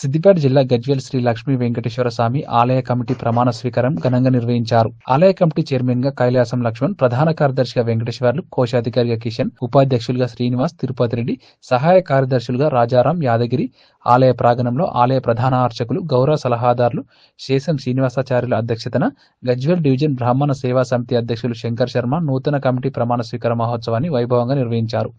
సిద్దిపేట జిల్లా గజ్వేల్ శ్రీ లక్ష్మీ వెంకటేశ్వర స్వామి ఆలయ కమిటీ ప్రమాణ స్వీకారం ఘనంగా నిర్వహించారు. ఆలయ కమిటీ చైర్మన్గా కైలాసం లక్ష్మణ్ ప్రధాన కార్యదర్శిగా వెంకటేశ్వర్లు కోశాధికారిగా కిషన్ ఉపాధ్యక్షులుగా శ్రీనివాస్ తిరుపతి రెడ్డి సహాయ కార్యదర్శులుగా రాజారాం యాదగిరి ఆలయ ప్రాంగణంలో ఆలయ ప్రధాన అర్చకులు గౌరవ సలహాదారులు శేషం శ్రీనివాసాచార్యుల అధ్యక్షతన గజ్వెల్ డివిజన్ బ్రాహ్మణ సేవా సమితి అధ్యక్షులు శంకర్ శర్మ నూతన కమిటీ ప్రమాణ స్వీకార మహోత్సవాన్ని వైభవంగా నిర్వహించారు.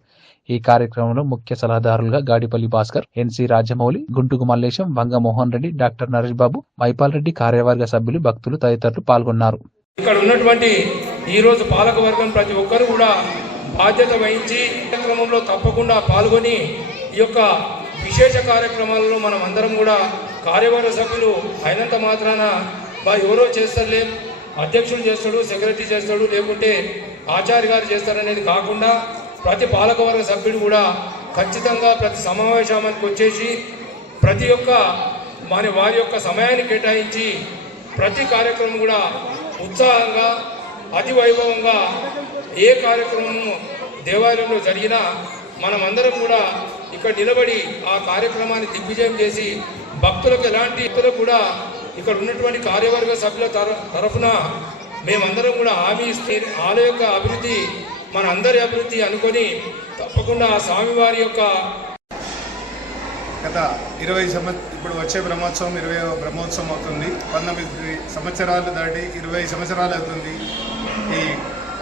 ఈ కార్యక్రమంలో ముఖ్య సలహాదారులుగా Gadipalli Bhaskar N C Rajamouli Guntuku Mallesham Vanga Mohan Reddy doctor Naresh Babu Maipal Reddy కార్యవర్గ సభ్యులు భక్తులు తదితరులు పాల్గొన్నారు. ఇక్కడ ఉన్నటువంటి ఈరోజు పాలకవర్గం ప్రతి ఒక్కరు కూడా బాధ్యత వహించి కార్యక్రమంలో తప్పకుండా పాల్గొని ఈ యొక్క విశేష కార్యక్రమాలలో మనం అందరం కూడా కార్యవర్గ సభ్యులు అయినంత మాత్రాన ఎవరో చేస్తారులే అధ్యక్షుడు చేస్తాడు సెక్రటరీ చేస్తాడు లేకుంటే ఆచార్య గారు చేస్తారనేది కాకుండా ప్రతి పాలకవర్గ సభ్యుడు కూడా ఖచ్చితంగా ప్రతి సమావేశానికి వచ్చేసి ప్రతి ఒక్క మన వారి యొక్క సమయాన్ని కేటాయించి ప్రతి కార్యక్రమం కూడా ఉత్సాహంగా అతి వైభవంగా ఏ కార్యక్రమం దేవాలయంలో జరిగినా మనమందరం కూడా ఇక్కడ నిలబడి ఆ కార్యక్రమాన్ని దిగ్విజయం చేసి భక్తులకు ఎలాంటి భక్తులకు కూడా ఇక్కడ ఉన్నటువంటి కార్యవర్గ సభ్యుల తర తరఫున మేమందరం కూడా హామీ ఇస్తే ఆలయ యొక్క అభివృద్ధి మన అందరి అభివృద్ధి అనుకొని తప్పకుండా ఆ స్వామివారి యొక్క గత ఇరవై సంవత్ ఇప్పుడు వచ్చే బ్రహ్మోత్సవం ఇరవై బ్రహ్మోత్సవం అవుతుంది. పంతొమ్మిది సంవత్సరాలు దాటి ఇరవై సంవత్సరాలు అవుతుంది ఈ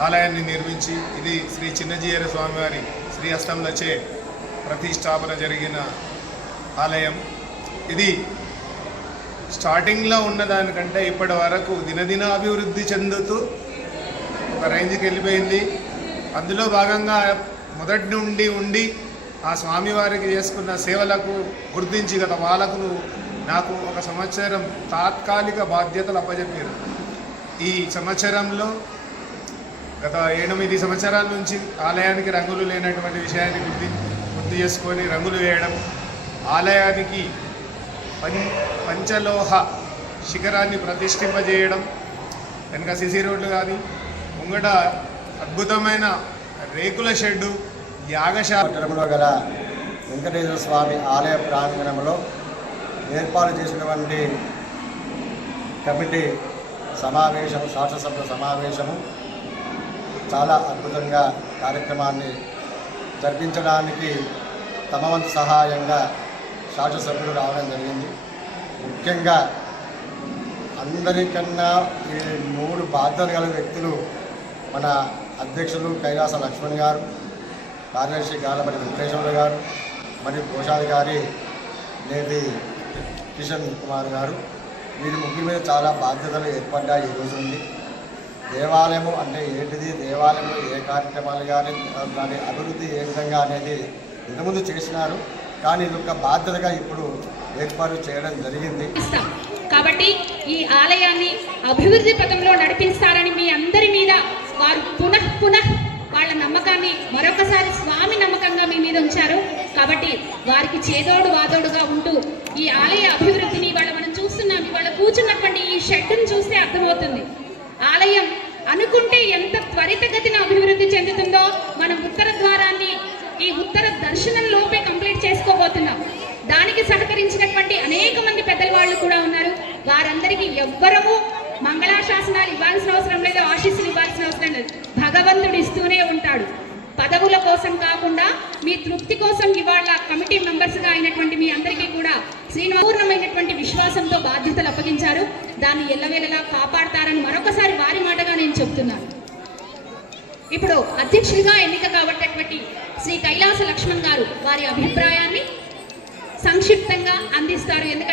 ఆలయాన్ని నిర్మించి. ఇది శ్రీ చిన్నజీయర స్వామివారి శ్రీ అష్టంలచే ప్రతిష్టాపన జరిగిన ఆలయం. ఇది స్టార్టింగ్లో ఉన్నదానికంటే ఇప్పటి వరకు దినదిన అభివృద్ధి చెందుతూ ఒక రేంజ్కి వెళ్ళిపోయింది. అందులో భాగంగా మొదటి నుండి ఉండి ఆ స్వామివారికి చేసుకున్న సేవలకు గుర్తించి గత వాళ్ళకు నాకు ఒక సంవత్సరం తాత్కాలిక బాధ్యతలు అప్పచెప్పారు ఈ సంవత్సరంలో గత ఎనిమిది సంవత్సరాల నుంచి ఆలయానికి రంగులు లేనటువంటి విషయాన్ని గుర్తించి గుర్తు చేసుకొని రంగులు వేయడం ఆలయానికి పం పంచలోహ శిఖరాన్ని ప్రతిష్ఠింపజేయడం వెనక సిసి రోడ్లు కానీ ముంగట అద్భుతమైన రేకుల షెడ్డు యాగశాలలో గల వెంకటేశ్వర స్వామి ఆలయ ప్రాంగణంలో ఏర్పాటు చేసినటువంటి కమిటీ సమావేశం శాసనసభ సమావేశము చాలా అద్భుతంగా కార్యక్రమాన్ని జరిపించడానికి తమ వంతు సహాయంగా శాసనసభ్యులు రావడం జరిగింది. ముఖ్యంగా అందరికన్నా ఈ మూడు బాధ్యతలు గల వ్యక్తులు మన అధ్యక్షులు కైలాస లక్ష్మణ్ గారు కార్యదర్శి గాలపల్లి వెంకటేశ్వర గారు మరియు కోశాధికారి నేది కిషన్ కుమార్ గారు. వీరి ముగ్గురి మీద చాలా బాధ్యతలు ఏర్పడ్డాయి ఈరోజు ఉంది దేవాలయము అంటే ఏంటిది? దేవాలయంలో ఏ కార్యక్రమాలు కానీ దాని అభివృద్ధి ఏ విధంగా అనేది ఇంతకుముందు చేసినారు. కానీ ఇది ఒక బాధ్యతగా ఇప్పుడు ఏర్పాటు చేయడం జరిగింది. ఇస్తాం. కాబట్టి ఈ ఆలయాన్ని అభివృద్ధి పథంలో నడిపిస్తారని మీ అందరి మీద వారు పునః పునః వాళ్ళ నమ్మకాన్ని మరొకసారి స్వామి నమ్మకంగా మీ మీద ఉంచారు. కాబట్టి వారికి చేదోడు వాదోడుగా ఉంటూ ఈ ఆలయ అభివృద్ధిని ఇవాళ మనం చూస్తున్నాం. ఇవాళ కూర్చున్నటువంటి ఈ షెడ్డును చూస్తే అర్థమవుతుంది. ఆలయం అనుకుంటే ఎంత త్వరితగతిన అభివృద్ధి చెందుతుందో మనం ఉత్తర ద్వారాన్ని ఈ ఉత్తర దర్శనం లోపే కంప్లీట్ చేసుకోబోతున్నాం. దానికి సహకరించినటువంటి అనేక మంది పెద్దల వాళ్ళు కూడా ఉన్నారు. వారందరికీ ఎవ్వరము మంగళాశాసనాలు ఇవ్వాల్సిన అవసరం లేదు ఆశీస్సులు ఇవ్వాల్సిన అవసరం లేదు. పదవుల కోసం కాకుండా మీ తృప్తి కోసం ఇవాళ కమిటీ మెంబర్స్గా అయినటువంటి మీ అందరికీ కూడా శ్రీనిపూర్ణమైనటువంటి విశ్వాసంతో బాధ్యతలు అప్పగించారు. దాన్ని ఎల్లవేళలా కాపాడతారని మరొకసారి వారి మాటగా నేను చెప్తున్నాను. ఇప్పుడు అధ్యక్షుడిగా ఎన్నిక కాబట్టేటువంటి శ్రీ కైలాస లక్ష్మణ్ గారు వారి అభిప్రాయాన్ని సంక్షిప్తంగా అందిస్తారు. ఎందుకంటే